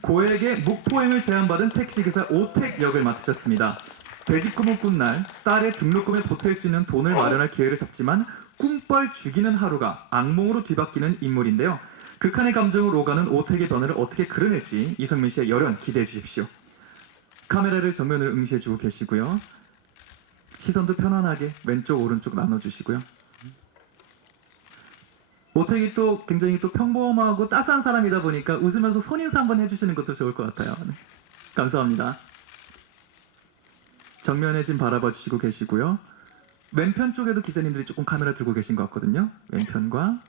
고액의 묵포행을 제안받은 택시기사 오택 역을 맡으셨습니다. 돼지꿈을 꾼 날 딸의 등록금에 보탤 수 있는 돈을 마련할 기회를 잡지만 꿈뻘 죽이는 하루가 악몽으로 뒤바뀌는 인물인데요. 극한의 감정을 오가는 오택의 변화를 어떻게 그려낼지 이성민 씨의 열연 기대해 주십시오. 카메라를 정면으로 응시해 주고 계시고요. 시선도 편안하게 왼쪽 오른쪽 나눠 주시고요. 오택이 또 굉장히 또 평범하고 따스한 사람이다 보니까 웃으면서 손인사 한번 해주시는 것도 좋을 것 같아요. 네. 감사합니다. 정면에 지금 바라봐 주시고 계시고요. 왼편 쪽에도 기자님들이 조금 카메라 들고 계신 것 같거든요. 왼편과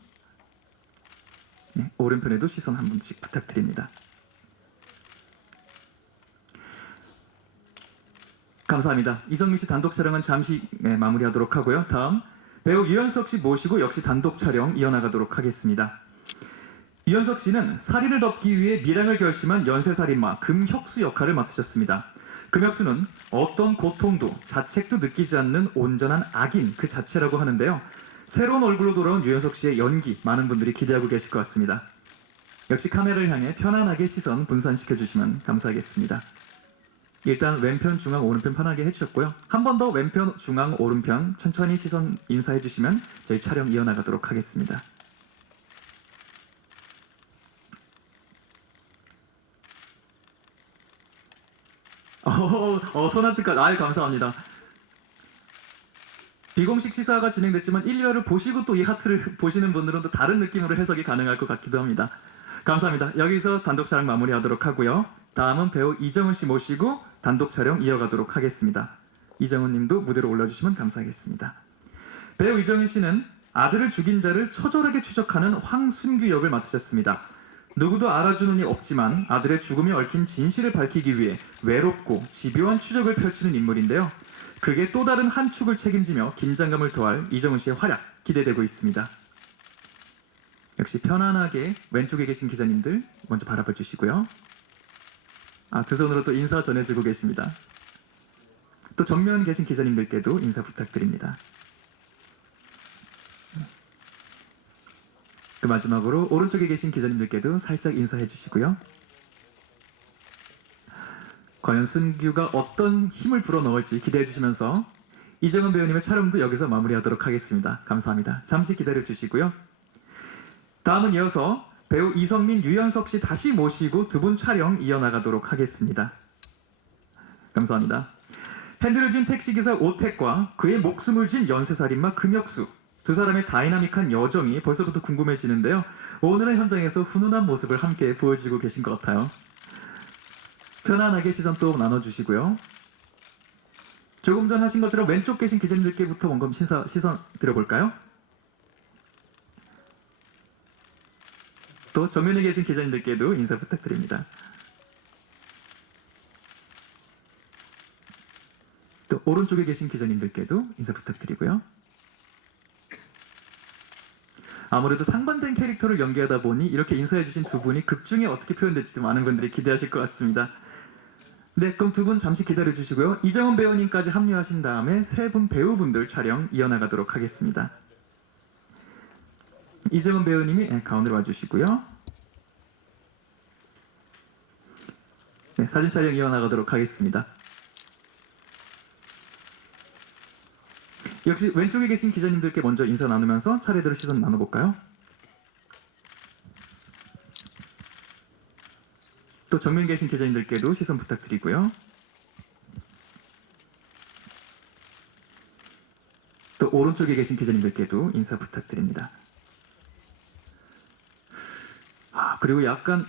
네, 오른편에도 시선 한 번씩 부탁드립니다. 감사합니다. 이성민 씨 단독 촬영은 잠시 네, 마무리하도록 하고요. 다음 배우 유연석 씨 모시고 역시 단독 촬영 이어나가도록 하겠습니다. 유연석 씨는 살인을 덮기 위해 밀항을 결심한 연쇄살인마 금혁수 역할을 맡으셨습니다. 금혁수는 어떤 고통도 자책도 느끼지 않는 온전한 악인 그 자체라고 하는데요. 새로운 얼굴로 돌아온 유연석 씨의 연기 많은 분들이 기대하고 계실 것 같습니다. 역시 카메라를 향해 편안하게 시선 분산시켜 주시면 감사하겠습니다. 일단 왼편, 중앙, 오른편 편하게 해주셨고요. 한 번 더 왼편, 중앙, 오른편 천천히 시선 인사해 주시면 저희 촬영 이어나가도록 하겠습니다. 어, 어 손한뜻까지 아유 감사합니다. 비공식 시사가 진행됐지만 1, 2화를 보시고 또 이 하트를 보시는 분들은 또 다른 느낌으로 해석이 가능할 것 같기도 합니다. 감사합니다. 여기서 단독 촬영 마무리하도록 하고요. 다음은 배우 이정은 씨 모시고 단독 촬영 이어가도록 하겠습니다. 이정은 님도 무대로 올라주시면 감사하겠습니다. 배우 이정은 씨는 아들을 죽인 자를 처절하게 추적하는 황순규 역을 맡으셨습니다. 누구도 알아주는 이 없지만 아들의 죽음이 얽힌 진실을 밝히기 위해 외롭고 집요한 추적을 펼치는 인물인데요. 그게 또 다른 한 축을 책임지며 긴장감을 더할 이정은 씨의 활약 기대되고 있습니다. 역시 편안하게 왼쪽에 계신 기자님들 먼저 바라봐 주시고요. 아, 두 손으로 또 인사 전해주고 계십니다. 또 정면 계신 기자님들께도 인사 부탁드립니다. 그 마지막으로 오른쪽에 계신 기자님들께도 살짝 인사해 주시고요. 과연 순규가 어떤 힘을 불어넣을지 기대해 주시면서 이정은 배우님의 촬영도 여기서 마무리하도록 하겠습니다. 감사합니다. 잠시 기다려 주시고요. 다음은 이어서 배우 이성민, 유연석 씨 다시 모시고 두 분 촬영 이어나가도록 하겠습니다. 감사합니다. 핸들을 쥔 택시기사 오택과 그의 목숨을 쥔 연쇄살인마 금혁수 두 사람의 다이나믹한 여정이 벌써부터 궁금해지는데요. 오늘은 현장에서 훈훈한 모습을 함께 보여주고 계신 것 같아요. 편안하게 시선 또 나눠주시고요. 조금 전 하신 것처럼 왼쪽 계신 기자님들께부터 원금 시선 드려볼까요? 또 정면에 계신 기자님들께도 인사 부탁드립니다. 또 오른쪽에 계신 기자님들께도 인사 부탁드리고요. 아무래도 상반된 캐릭터를 연기하다 보니 이렇게 인사해주신 두 분이 극 중에 어떻게 표현될지도 많은 분들이 기대하실 것 같습니다. 네, 그럼 두 분 잠시 기다려 주시고요. 이정은 배우님까지 합류하신 다음에 세 분 배우분들 촬영 이어나가도록 하겠습니다. 이정은 배우님이 네, 가운데로 와주시고요. 네, 사진 촬영 이어나가도록 하겠습니다. 역시 왼쪽에 계신 기자님들께 먼저 인사 나누면서 차례대로 시선 나눠볼까요? 또 정면 계신 기자님들께도 시선 부탁드리고요. 또 오른쪽에 계신 기자님들께도 인사 부탁드립니다. 아 그리고 약간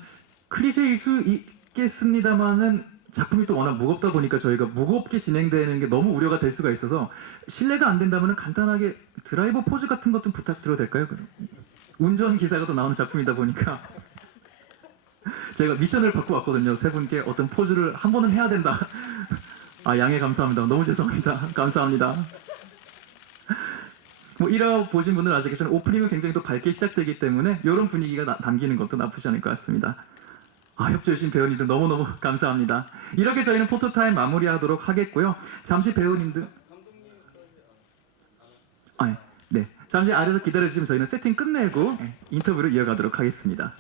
클리셰일 수 있겠습니다만은 작품이 또 워낙 무겁다 보니까 저희가 무겁게 진행되는 게 너무 우려가 될 수가 있어서 실례가 안 된다면 간단하게 드라이버 포즈 같은 것 좀 부탁드려도 될까요? 운전 기사가 또 나오는 작품이다 보니까 제가 미션을 받고 왔거든요. 세 분께 어떤 포즈를 한 번은 해야 된다. 아 양해 감사합니다. 너무 죄송합니다. 감사합니다. 뭐 이러 보신 분들 아시겠지만 오프닝은 굉장히 또 밝게 시작되기 때문에 이런 분위기가 나- 담기는 것도 나쁘지 않을 것 같습니다. 아, 협조해주신 배우님들 너무너무 감사합니다. 이렇게 저희는 포토타임 마무리하도록 하겠고요. 잠시 배우님들. 아, 네. 잠시 아래서 기다려주시면 저희는 세팅 끝내고 인터뷰를 이어가도록 하겠습니다.